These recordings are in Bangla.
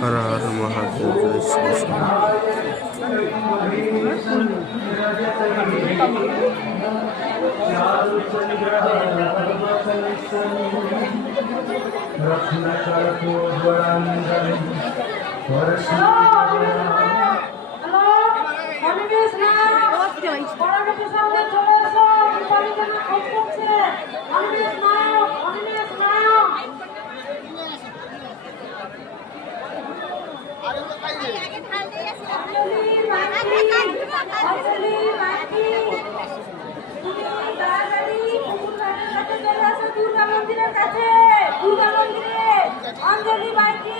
हर हर महादेव जय श्री कृष्ण। अंजलि बाकी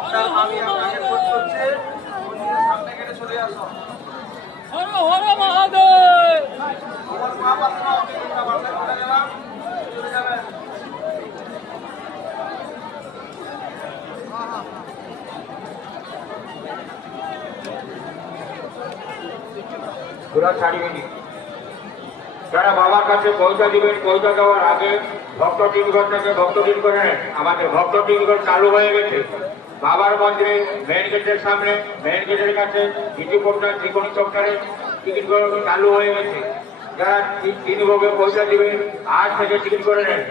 আপনার আমি আপনাকে ফোন করছে সামনে কেটে চলে আসো। হর হর মহাদেব। আমার মা বাবা বাসায় চলে গেলাম, চলে যাবেন। ঘোরা ছাড়িবেনি। যারা বাবার কাছে পয়সা দিবেন, পয়সা দেওয়ার আগে ভক্ত টিনঘর থেকে ভক্ত টিন করে নেন। আমাদের ভক্ত টিনঘর চালু হয়ে গেছে। বাবার মন্দিরে মেন গেটের সামনে, মেন গেটের কাছে ইতিপূর্ণা ত্রিকোণী চক্করে টিকিট ঘর চালু হয়ে গেছে। যারা তিন ভোগে পয়সা দিবেন আজ থেকে টিকিট করে নেন।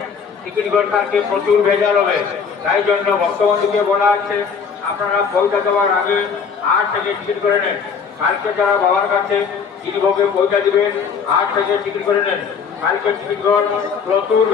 টিকিট ঘর কালকে প্রচুর ভেজাল হবে, তাই জন্য ভক্তবন্ধুকে বলা আছে আপনারা পয়সা দেওয়ার আগে আজ থেকে টিকিট করে নেন। কালকে যারা বাবার কাছে তিন ভোগে পয়সা দিবেন আজ থেকে টিকিট করে নেন। কালকে টিকিট ঘর প্রচুর